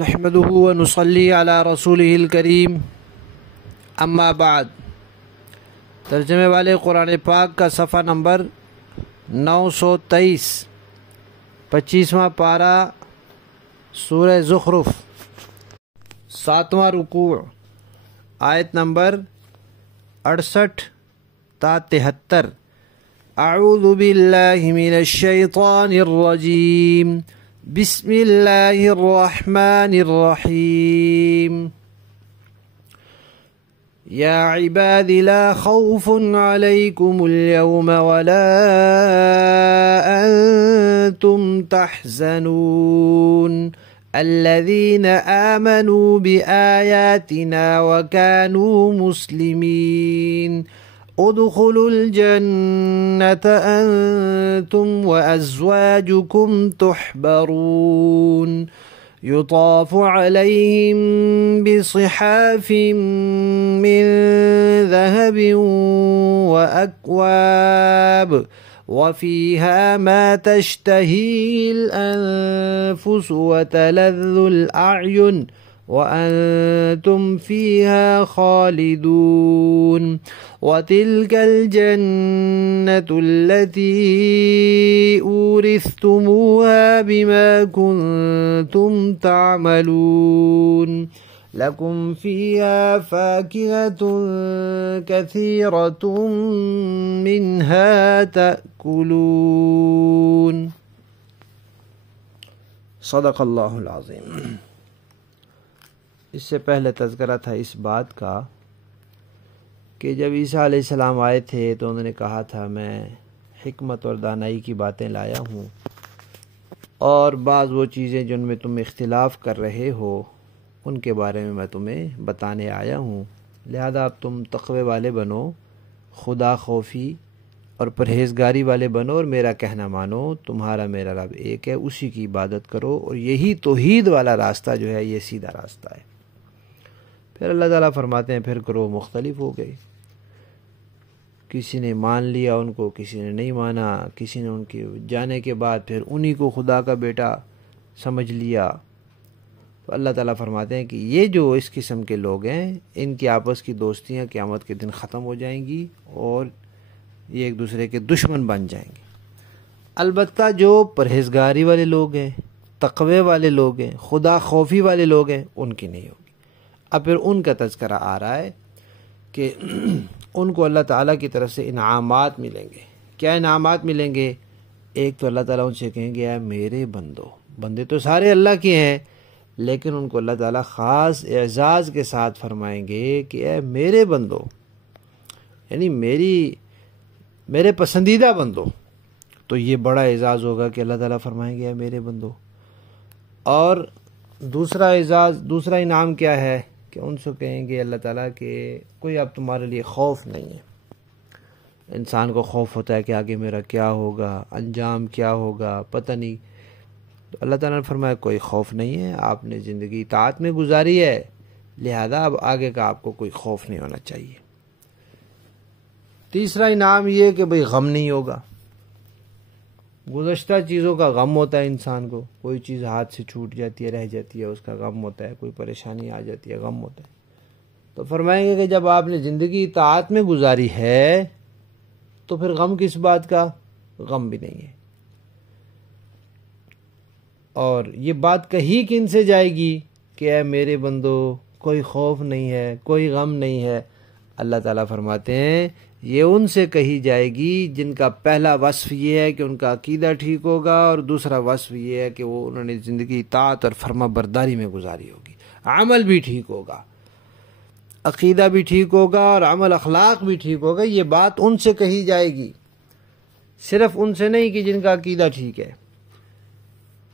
نحمده ونصلي على رسوله الکریم اما بعد۔ ترجمے والے قرآن پاک کا صفحہ نمبر 923، 25واں پارہ، سورہ زخرف، 7واں رکوع، آیت نمبر 68 تا 73۔ اعوذ باللہ من الشیطان الرجیم، بسم اللہ الرحمن الرحیم۔ یا عباد لا خوف علیکم اليوم ولا انتم تحزنون الذین آمنوا بآیاتنا وكانوا مسلمین ادخلوا الجنة أنتم وأزواجكم تحبرون يطاف عليهم بصحاف من ذهب وأكواب وفيها ما تشتهي الأنفس وتلذ الأعين وأنتم فيها خالدون وتلك الجنة التي أورثتموها بما كنتم تعملون لكم فيها فاكهة كثيرة منها تأكلون۔ صدق اللہ العظیم۔ اس سے پہلے تذکرہ تھا اس بات کا کہ جب عیسیٰ علیہ السلام آئے تھے تو انہوں نے کہا تھا میں حکمت اور دانائی کی باتیں لایا ہوں، اور بعض وہ چیزیں جن میں تم اختلاف کر رہے ہو ان کے بارے میں تمہیں بتانے آیا ہوں، لہذا اب تم تقوی والے بنو، خدا خوفی اور پرہیزگاری والے بنو، اور میرا کہنا مانو، تمہارا میرا رب ایک ہے، اسی کی عبادت کرو، اور یہی توحید والا راستہ جو ہے یہ سیدھا راستہ ہے۔ پھر اللہ تعالیٰ فرماتے ہیں پھر گروہ مختلف ہو گئے، کسی نے مان لیا ان کو، کسی نے نہیں مانا، کسی نے ان کے جانے کے بعد پھر انہی کو خدا کا بیٹا سمجھ لیا۔ تو اللہ تعالیٰ فرماتے ہیں کہ یہ جو اس قسم کے لوگ ہیں ان کی آپس کی دوستیاں قیامت کے دن ختم ہو جائیں گی اور یہ ایک دوسرے کے دشمن بن جائیں گے۔ البتہ جو پرہیزگاری والے لوگ ہیں، تقوی والے لوگ ہیں، خدا خوفی والے لوگ ہیں، ان کی نہیں ہوگی۔ اب پھر ان کا تذکرہ آ رہا ہے کہ ان کو اللہ تعالیٰ کی طرف سے انعامات ملیں گے۔ کیا انعامات ملیں گے؟ ایک تو اللہ تعالیٰ ان سے کہیں گے اے میرے بندو، بندے تو سارے اللہ کے ہیں، لیکن ان کو اللہ تعالیٰ خاص اعزاز کے ساتھ فرمائیں گے کہ اے میرے بندو، یعنی میرے پسندیدہ بندو۔ تو یہ بڑا اعزاز ہوگا کہ اللہ تعالیٰ فرمائیں گے اے میرے بندو۔ اور دوسرا انعام کیا ہے کہ ان سے کہیں گے اللہ تعالیٰ کہ کوئی اب تمہارے لیے خوف نہیں ہے۔ انسان کو خوف ہوتا ہے کہ آگے میرا کیا ہوگا، انجام کیا ہوگا، پتہ نہیں۔ تو اللہ تعالیٰ نے فرمایا کوئی خوف نہیں ہے، آپ نے زندگی اطاعت میں گزاری ہے، لہذا اب آگے کا آپ کو کوئی خوف نہیں ہونا چاہیے۔ تیسرا انعام یہ کہ بھئی غم نہیں ہوگا۔ گزشتہ چیزوں کا غم ہوتا ہے انسان کو، کوئی چیز ہاتھ سے چھوٹ جاتی ہے، رہ جاتی ہے، اس کا غم ہوتا ہے، کوئی پریشانی آ جاتی ہے، غم ہوتا ہے۔ تو فرمائیں گے کہ جب آپ نے زندگی اطاعت میں گزاری ہے تو پھر غم کس بات کا؟ غم بھی نہیں ہے۔ اور یہ بات کہی کن سے جائے گی کہ اے میرے بندو کوئی خوف نہیں ہے، کوئی غم نہیں ہے؟ اللہ تعالیٰ فرماتے ہیں یہ ان سے کہی جائے گی جن کا پہلا وصف یہ ہے کہ ان کا عقیدہ ٹھیک ہوگا، اور دوسرا وصف یہ ہے کہ انہوں نے زندگی اطاعت اور فرما برداری میں گزاری ہوگی، عمل بھی ٹھیک ہوگا، عقیدہ بھی ٹھیک ہوگا اور عمل اخلاق بھی ٹھیک ہوگا۔ یہ بات ان سے کہی جائے گی، صرف ان سے نہیں کہ جن کا عقیدہ ٹھیک ہے۔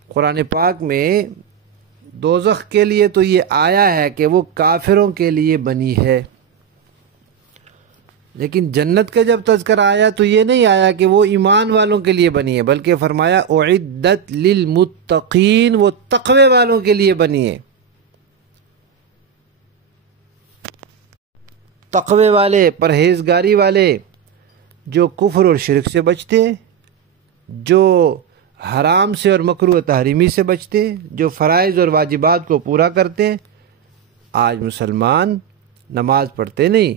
قرآن پاک میں دوزخ کے لیے تو یہ آیا ہے کہ وہ کافروں کے لیے بنی ہے، لیکن جنت کا جب تذکرہ آیا تو یہ نہیں آیا کہ وہ ایمان والوں کے لیے بنی ہے، بلکہ فرمایا اعدت للمتقین، وہ تقوی والوں کے لیے بنی ہے۔ تقوی والے، پرہیزگاری والے، جو کفر اور شرک سے بچتے ہیں، جو حرام سے اور مکروہ تحریمی سے بچتے ہیں، جو فرائض اور واجبات کو پورا کرتے ہیں۔ آج مسلمان نماز پڑھتے نہیں،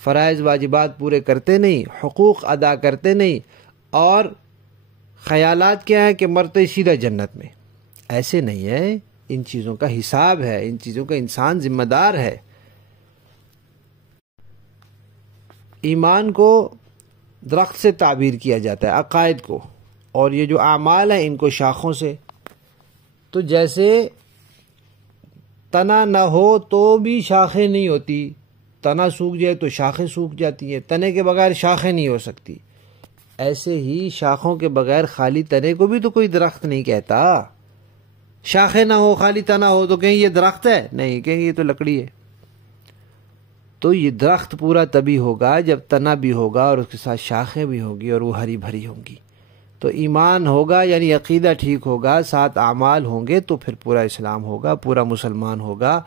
فرائض واجبات پورے کرتے نہیں، حقوق ادا کرتے نہیں، اور خیالات کیا ہے کہ مرتے سیدھا جنت میں۔ ایسے نہیں ہے، ان چیزوں کا حساب ہے، ان چیزوں کا انسان ذمہ دار ہے۔ ایمان کو درخت سے تعبیر کیا جاتا ہے، عقائد کو، اور یہ جو اعمال ہیں ان کو شاخوں سے۔ تو جیسے تنا نہ ہو تو بھی شاخیں نہیں ہوتی، تنا سوکھ جائے تو شاخیں سوکھ جاتی ہیں، تنے کے بغیر شاخیں نہیں ہو سکتی۔ ایسے ہی شاخوں کے بغیر خالی تنے کو بھی تو کوئی درخت نہیں کہتا۔ شاخیں نہ ہو خالی تنا ہو تو کہیں یہ درخت ہے؟ نہیں، کہیں یہ تو لکڑی ہے۔ تو یہ درخت پورا تبھی ہوگا جب تنا بھی ہوگا اور اس کے ساتھ شاخیں بھی ہوگی اور وہ ہری بھری ہوں گی۔ تو ایمان ہوگا یعنی عقیدہ ٹھیک ہوگا، ساتھ اعمال ہوں گے تو پھر پورا اسلام ہوگا، پورا مسلمان ہوگا،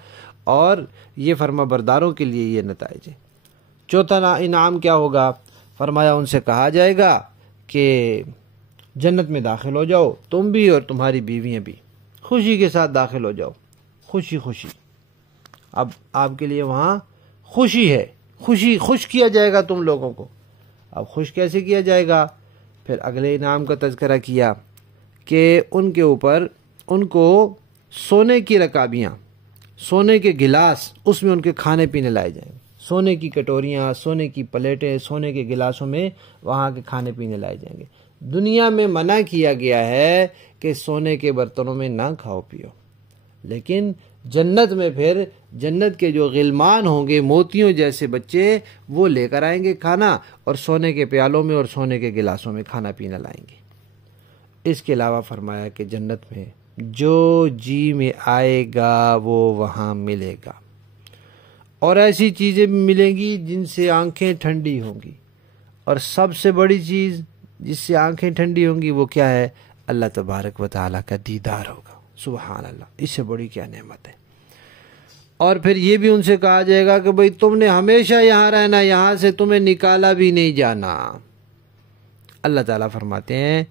اور یہ فرما برداروں کے لیے یہ نتائج ہے۔ چوتھا انعام کیا ہوگا؟ فرمایا ان سے کہا جائے گا کہ جنت میں داخل ہو جاؤ، تم بھی اور تمہاری بیویاں بھی، خوشی کے ساتھ داخل ہو جاؤ، خوشی خوشی۔ اب آپ کے لیے وہاں خوشی ہے، خوش کیا جائے گا تم لوگوں کو۔ اب خوش کیسے کیا جائے گا؟ پھر اگلے انعام کا تذکرہ کیا کہ ان کے اوپر ان کو سونے کی رکابیاں، سونے کے گلاس، اس میں ان کے کھانے پینے لائے جائیں گے، سونے کی کٹوریاں، سونے کی پلیٹیں، سونے کے گلاسوں میں وہاں کے کھانے پینے لائے جائیں گے۔ دنیا میں منع کیا گیا ہے کہ سونے کے برتنوں میں نہ کھاؤ پیو، لیکن جنت میں پھر جنت کے جو غلمان ہوں گے، موتیوں جیسے بچے، وہ لے کر آئیں گے کھانا، اور سونے کے پیالوں میں اور سونے کے گلاسوں میں کھانا پینا لائیں گے۔ اس کے علاوہ فرمایا کہ جنت میں جو جی میں آئے گا وہ وہاں ملے گا، اور ایسی چیزیں بھی ملیں گی جن سے آنکھیں ٹھنڈی ہوں گی، اور سب سے بڑی چیز جس سے آنکھیں ٹھنڈی ہوں گی وہ کیا ہے؟ اللہ تبارک و تعالیٰ کا دیدار ہوگا۔ سبحان اللہ، اس سے بڑی کیا نعمت ہے۔ اور پھر یہ بھی ان سے کہا جائے گا کہ بھئی تم نے ہمیشہ یہاں رہنا، یہاں سے تمہیں نکالا بھی نہیں جانا۔ اللہ تعالیٰ فرماتے ہیں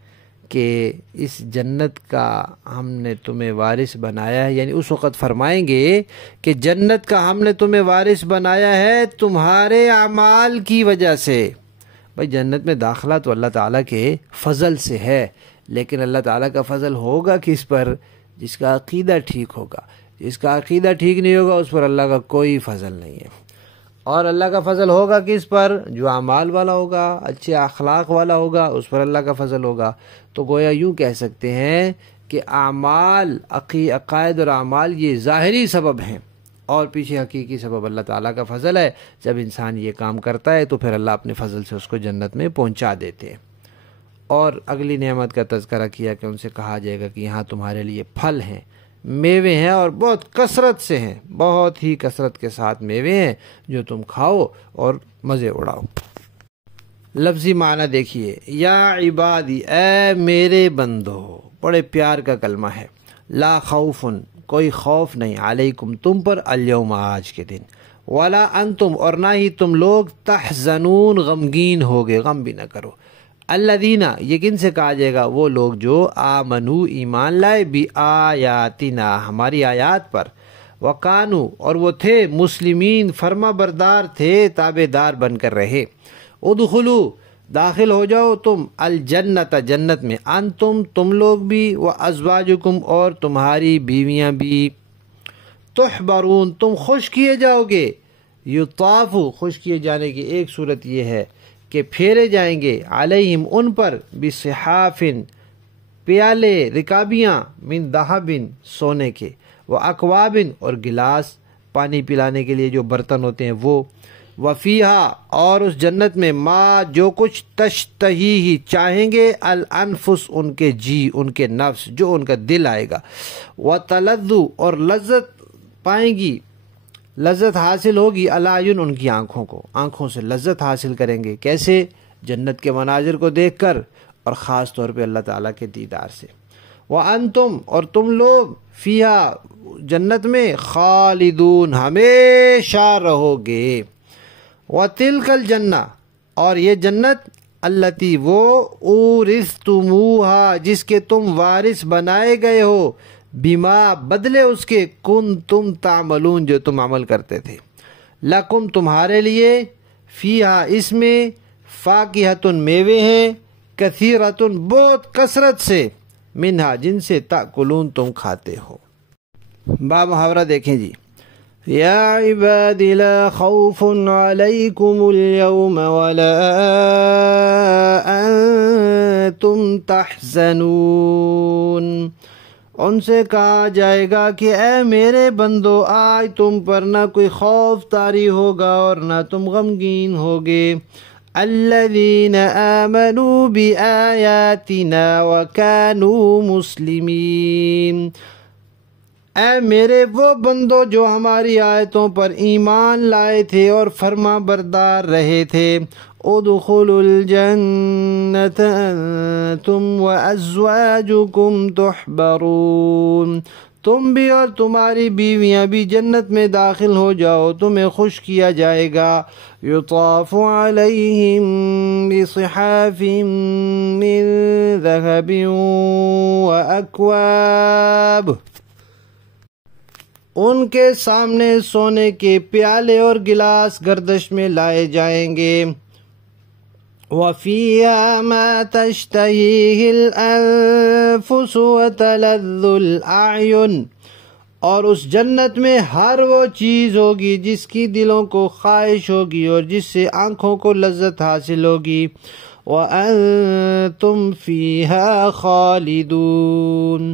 کہ اس جنت کا ہم نے تمہیں وارث بنایا ہے، یعنی اس وقت فرمائیں گے کہ جنت کا ہم نے تمہیں وارث بنایا ہے تمہارے اعمال کی وجہ سے۔ بھئی جنت میں داخلہ تو اللہ تعالیٰ کے فضل سے ہے، لیکن اللہ تعالیٰ کا فضل ہوگا کس پر؟ جس کا عقیدہ ٹھیک ہوگا۔ جس کا عقیدہ ٹھیک نہیں ہوگا اس پر اللہ کا کوئی فضل نہیں ہے۔ اور اللہ کا فضل ہوگا کس پر؟ جو اعمال والا ہوگا، اچھے اخلاق والا ہوگا، اس پر اللہ کا فضل ہوگا۔ تو گویا یوں کہہ سکتے ہیں کہ اعمال، عقائد اور اعمال یہ ظاہری سبب ہیں، اور پیچھے حقیقی سبب اللہ تعالیٰ کا فضل ہے۔ جب انسان یہ کام کرتا ہے تو پھر اللہ اپنے فضل سے اس کو جنت میں پہنچا دیتے ہیں۔ اور اگلی نعمت کا تذکرہ کیا کہ ان سے کہا جائے گا کہ یہاں تمہارے لیے پھل ہیں، میوے ہیں، اور بہت کثرت سے ہیں، بہت ہی کثرت کے ساتھ میوے ہیں جو تم کھاؤ اور مزے اڑاؤ۔ لفظی معنی دیکھیے، یا عبادی، اے میرے بندو، بڑے پیار کا کلمہ ہے۔ لا خوف، کوئی خوف نہیں، علیکم، تم پر، الیوم، آج کے دن، ولا انتم، اور نہ ہی تم لوگ، تحزنون، غمگین ہوگے، غم بھی نہ کرو۔ الذین، یقین سے کہا جائے گا وہ لوگ جو آمنو، ایمان لائے، بی آیاتنا، ہماری آیات پر، وکانو، اور وہ تھے، مسلمین، فرما بردار تھے، تابع دار بن کر رہے۔ ادخلو، داخل ہو جاؤ تم، الجنت، جنت میں، انتم، تم لوگ بھی، وازواجکم، اور تمہاری بیویاں بھی، تحبرون، تم خوش کیے جاؤ گے، یطاف، خوش کیے جانے کی ایک صورت یہ ہے کہ پھیرے جائیں گے، علیہم، ان پر، بصحاف، پیالے، رکابیاں، من ذہب، سونے کے، واکواب، اور گلاس، پانی پلانے کے لیے جو برتن ہوتے ہیں وہ، وفیہا، اور اس جنت میں، ما، جو کچھ، تشتہی، چاہیں گے، الانفس، ان کے جی، ان کے نفس، جو ان کا دل آئے گا، وتلذ، اور لذت پائیں گی، لذت حاصل ہوگی، الاعین، ان کی آنکھوں کو، آنکھوں سے لذت حاصل کریں گے۔ کیسے؟ جنت کے مناظر کو دیکھ کر، اور خاص طور پہ اللہ تعالیٰ کے دیدار سے۔ وَأَنْتُمْ، اور تم لوگ، فیہا، جنت میں، خالدون، ہمیشہ رہو گے۔ وَتِلْكَ الْجَنَّةُ، اور یہ جنت، التی وہ اورثتموہا جس کے تم وارث بنائے گئے ہو، بما بدلے اس کے کنتم تعملون جو تم عمل کرتے تھے، لکم تمہارے لیے، فیہا اس میں، فاکہۃ میوے ہیں، کثیرۃ بہت کثرت سے، منہا جن سے تاکلون تم کھاتے ہو۔ با محاورہ دیکھیں جی، یا عباد لا خوف علیکم اليوم ولا انتم تحزنون، ان سے کہا جائے گا کہ اے میرے بندو آج تم پر نہ کوئی خوف طاری ہوگا اور نہ تم غمگین ہوگے۔ الذین آمنوا بآیاتنا وکانوا مسلمین، اے میرے وہ بندو جو ہماری آیتوں پر ایمان لائے تھے اور فرما بردار رہے تھے، ادخلوا الجنة انتم وازواجکم تحبرون، تم بھی اور تمہاری بیویاں بھی جنت میں داخل ہو جاؤ، تمہیں خوش کیا جائے گا۔ یطاف علیہم بصحاف من ذہب واکواب، ان کے سامنے سونے کے پیالے اور گلاس گردش میں لائے جائیں گے۔ وَفِيهَا مَا تَشْتَهِيهِ الْأَنفُسُ وَتَلَذُّ الْأَعْيُنُ، اور اس جنت میں ہر وہ چیز ہوگی جس کی دلوں کو خواہش ہوگی اور جس سے آنکھوں کو لذت حاصل ہوگی۔ وَأَنتُمْ فِيهَا خَالِدُونَ،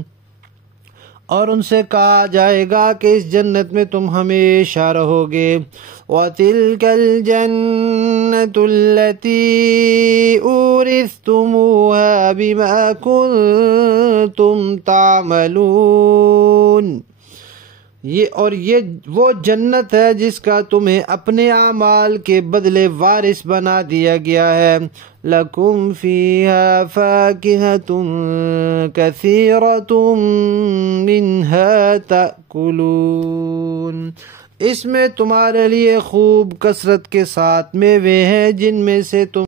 اور ان سے کہا جائے گا کہ اس جنت میں تم ہمیشہ رہو گے۔ وَتِلْكَ الْجَنَّةُ الَّتِي أُورِثْتُمُوهَا بِمَا كُنْتُمْ تَعْمَلُونَ، یہ وہ جنت ہے جس کا تمہیں اپنے اعمال کے بدلے وارث بنا دیا گیا ہے۔ لَكُمْ فِيهَا فَاكِهَةٌ كَثِيرَةٌ مِّنْهَا تَأْكُلُونَ، اس میں تمہارے لیے خوب کثرت کے ساتھ میوے ہیں جن میں سے تم